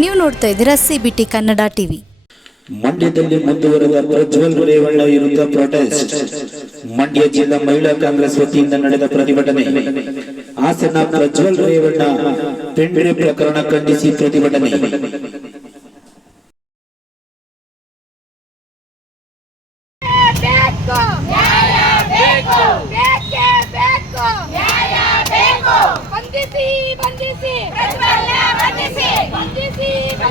ನೀವು ನೋಡ್ತಾ ಇದ್ದೀರಾ C B T Kannada TV. ಮಂಡ್ಯದಲ್ಲಿ ಮುಂದುವರೆದ ಪ್ರಜ್ವಲ್ ರೇವಣ್ಣ ವಿರುದ್ಧ ಪ್ರೊಟೆಸ್ಟ್ ಮಂಡ್ಯ ಜಿಲ್ಲಾ ಮಹಿಳಾ ಕಾಂಗ್ರೆಸ್ ವತಿಯಿಂದ ನಡೆದ ಪ್ರತಿಭಟನೆ. ಹಾಸನ ಪ್ರಜ್ವಲ್ ರೇವಣ್ಣ ಪೆಂಡ್ರೆ ಪ್ರಕರಣ ಖಂಡಿಸಿ ಪ್ರತಿಭಟನೆ. ಬೇಕು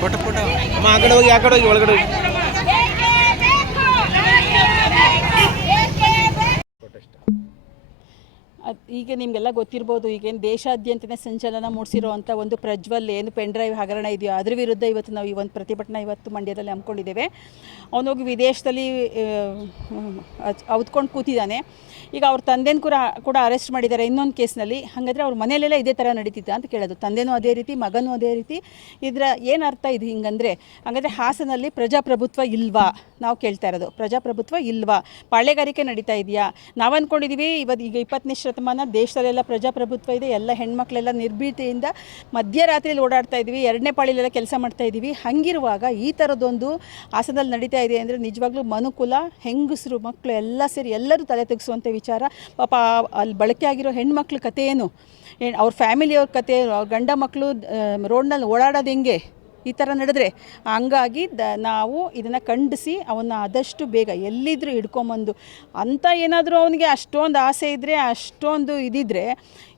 ಫೋಟೋ ಫೋಟೋ ಅಮ್ಮ ಆ ಕಡೆ ಹೋಗಿ ಆ ಕಡೆ ಹೋಗಿ ಒಳಗಡೆ ಹೋಗಿ. ಈಗ ನಿಮಗೆಲ್ಲ ಗೊತ್ತಿರ್ಬೋದು, ಈಗೇನು ದೇಶಾದ್ಯಂತನೇ ಸಂಚಲನ ಮೂಡಿಸಿರುವಂಥ ಒಂದು ಪ್ರಜ್ವಲ್ ಏನು ಪೆನ್ ಡ್ರೈವ್ ಹಗರಣ ಇದೆಯೋ ಅದ್ರ ವಿರುದ್ಧ ಇವತ್ತು ನಾವು ಈ ಒಂದು ಪ್ರತಿಭಟನೆ ಇವತ್ತು ಮಂಡ್ಯದಲ್ಲಿ ಹಮ್ಮಿಕೊಂಡಿದ್ದೇವೆ. ಅವನೋಗಿ ವಿದೇಶದಲ್ಲಿ ಔದ್ಕೊಂಡು ಕೂತಿದ್ದಾನೆ. ಈಗ ಅವ್ರ ತಂದೆನ ಕೂಡ ಕೂಡ ಅರೆಸ್ಟ್ ಮಾಡಿದ್ದಾರೆ ಇನ್ನೊಂದು ಕೇಸ್ನಲ್ಲಿ. ಹಾಗಾದರೆ ಅವ್ರ ಮನೆಯಲ್ಲೆಲ್ಲ ಇದೇ ಥರ ನಡೀತಿದ್ದ ಅಂತ ಕೇಳೋದು. ತಂದೆನೂ ಅದೇ ರೀತಿ, ಮಗನೂ ಅದೇ ರೀತಿ. ಇದರ ಏನು ಅರ್ಥ ಇದು ಹಿಂಗಂದರೆ, ಹಾಗಾದರೆ ಹಾಸನಲ್ಲಿ ಪ್ರಜಾಪ್ರಭುತ್ವ ಇಲ್ವಾ? ನಾವು ಕೇಳ್ತಾ ಇರೋದು, ಪ್ರಜಾಪ್ರಭುತ್ವ ಇಲ್ವಾ? ಪಾಳೆಗಾರಿಕೆ ನಡೀತಾ ಇದೆಯಾ? ನಾವು ಅಂದ್ಕೊಂಡಿದ್ದೀವಿ ಇವತ್ತು ಈಗ ಇಪ್ಪತ್ತನೇ ಶತಮಾನ ದೇಶದಲ್ಲೆಲ್ಲ ಪ್ರಜಾಪ್ರಭುತ್ವ ಇದೆ, ಎಲ್ಲ ಹೆಣ್ಮಕ್ಳೆಲ್ಲ ನಿರ್ಭೀತಿಯಿಂದ ಮಧ್ಯರಾತ್ರಿಯಲ್ಲಿ ಓಡಾಡ್ತಾ ಇದ್ದೀವಿ ಎರಡನೇ ಪಾಳಿಲೆಲ್ಲ ಕೆಲಸ ಮಾಡ್ತಾ ಇದ್ದೀವಿ ಹಂಗಿರುವಾಗ ಈ ಥರದ್ದೊಂದು ಹಾಸನದಲ್ಲಿ ನಡೀತಾ ಇದೆ ಅಂದರೆ ನಿಜವಾಗ್ಲೂ ಮನುಕುಲ, ಹೆಂಗಸರು ಮಕ್ಕಳು ಎಲ್ಲ ಸೇರಿ ಎಲ್ಲರೂ ತಲೆ ತೆಗೆಸುವಂಥ ವಿಚಾರ. ಪಾಪ ಅಲ್ಲಿ ಬಳಕೆ ಆಗಿರೋ ಹೆಣ್ಮಕ್ಳ ಕಥೆ ಏನು? ಅವ್ರ ಫ್ಯಾಮಿಲಿಯವ್ರ ಕತೆ ಅವ್ರ ಗಂಡ ಮಕ್ಕಳು ರೋಡ್ನಲ್ಲಿ ಓಡಾಡೋದು ಹೆಂಗೆ? ಈ ಥರ ನಡೆದ್ರೆ ಹಂಗಾಗಿ ದ ನಾವು ಇದನ್ನು ಖಂಡಿಸಿ ಅವನ್ನ ಆದಷ್ಟು ಬೇಗ ಎಲ್ಲಿದ್ದರೂ ಹಿಡ್ಕೊಂಬಂದು ಅಂಥ ಏನಾದರೂ ಅವನಿಗೆ ಅಷ್ಟೊಂದು ಆಸೆ ಇದ್ದರೆ ಅಷ್ಟೊಂದು ಇದಿದ್ರೆ,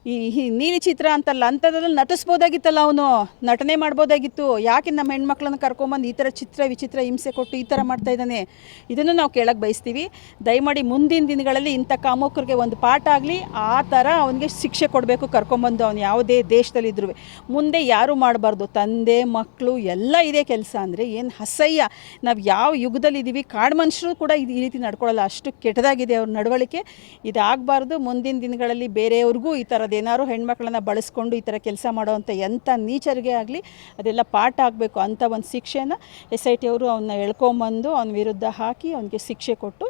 ಈ ಈ ನೀಲಿ ಚಿತ್ರ ಅಂತಲ್ಲ ಅಂಥದ್ರಲ್ಲಿ ನಟಿಸ್ಬೋದಾಗಿತ್ತಲ್ಲ ಅವನು, ನಟನೆ ಮಾಡ್ಬೋದಾಗಿತ್ತು. ಯಾಕೆ ನಮ್ಮ ಹೆಣ್ಮಕ್ಳನ್ನ ಕರ್ಕೊಂಬಂದು ಈ ಥರ ಚಿತ್ರ, ವಿಚಿತ್ರ ಹಿಂಸೆ ಕೊಟ್ಟು ಈ ಥರ ಮಾಡ್ತಾ ಇದ್ದಾನೆ? ಇದನ್ನು ನಾವು ಕೇಳಕ್ಕೆ ಬಯಸ್ತೀವಿ. ದಯಮಾಡಿ ಮುಂದಿನ ದಿನಗಳಲ್ಲಿ ಇಂಥ ಕಾಮುಕರಿಗೆ ಒಂದು ಪಾಠ ಆಗಲಿ, ಆ ಥರ ಅವನಿಗೆ ಶಿಕ್ಷೆ ಕೊಡಬೇಕು ಕರ್ಕೊಂಬಂದು ಅವನು ಯಾವುದೇ ದೇಶದಲ್ಲಿದ್ದರೂ ಮುಂದೆ ಯಾರೂ ಮಾಡಬಾರ್ದು? ತಂದೆ ಮಕ್ಕಳು ಎಲ್ಲ ಇದೇ ಕೆಲಸ ಅಂದರೆ ಏನು ಅಸಹ್ಯ ನಾವು ಯಾವ ಯುಗದಲ್ಲಿದ್ದೀವಿ ಕಾಡು ಮನುಷ್ಯರು ಕೂಡ ಇದು ಈ ರೀತಿ ನಡ್ಕೊಳ್ಳಲ್ಲ. ಅಷ್ಟು ಕೆಟ್ಟದಾಗಿದೆ ಅವ್ರ ನಡವಳಿಕೆ. ಇದಾಗಬಾರ್ದು, ಮುಂದಿನ ದಿನಗಳಲ್ಲಿ ಬೇರೆಯವ್ರಿಗೂ ಈ ಥರದ್ದೇನಾದ್ರು ಹೆಣ್ಮಕ್ಳನ್ನ ಬಳಸ್ಕೊಂಡು ಈ ಥರ ಕೆಲಸ ಮಾಡೋವಂಥ ಎಂಥ ನೀಚರಿಗೆ ಆಗಲಿ, ಅದೆಲ್ಲ ಪಾಠ ಆಗಬೇಕು ಅಂಥ ಒಂದು ಶಿಕ್ಷೆನ ಎಸ್ ಐ ಟಿ ಅವರು ಅವನ್ನ ಎಳ್ಕೊಂಬಂದು ಅವನ ವಿರುದ್ಧ ಹಾಕಿ ಅವನಿಗೆ ಶಿಕ್ಷೆ ಕೊಟ್ಟು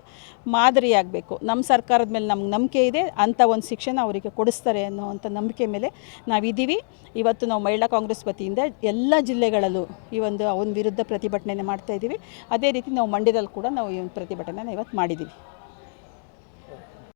ಮಾದರಿಯಾಗಬೇಕು ನಮ್ಮ ಸರ್ಕಾರದ ಮೇಲೆ ನಮ್ಗೆ ನಂಬಿಕೆ ಇದೆ ಅಂಥ ಒಂದು ಶಿಕ್ಷೆನ ಅವರಿಗೆ ಕೊಡಿಸ್ತಾರೆ ಅನ್ನೋವಂಥ ನಂಬಿಕೆ ಮೇಲೆ ನಾವಿದ್ದೀವಿ ಇವತ್ತು ನಾವು ಮಹಿಳಾ ಕಾಂಗ್ರೆಸ್ ವತಿಯಿಂದ ಎಲ್ಲ ಜಿಲ್ಲೆಗಳಲ್ಲೂ ಈ ಒಂದು ಅವನ ವಿರುದ್ಧ ಪ್ರತಿಭಟನೆ ಮಾಡ್ತಾ ಇದ್ದೀವಿ. ಅದೇ ರೀತಿ ನಾವು ಮಂಡ್ಯದಲ್ಲಿ ಕೂಡ ನಾವು ಈ ಒಂದು ಪ್ರತಿಭಟನೆನ ಇವತ್ತು ಮಾಡಿದ್ದೀವಿ.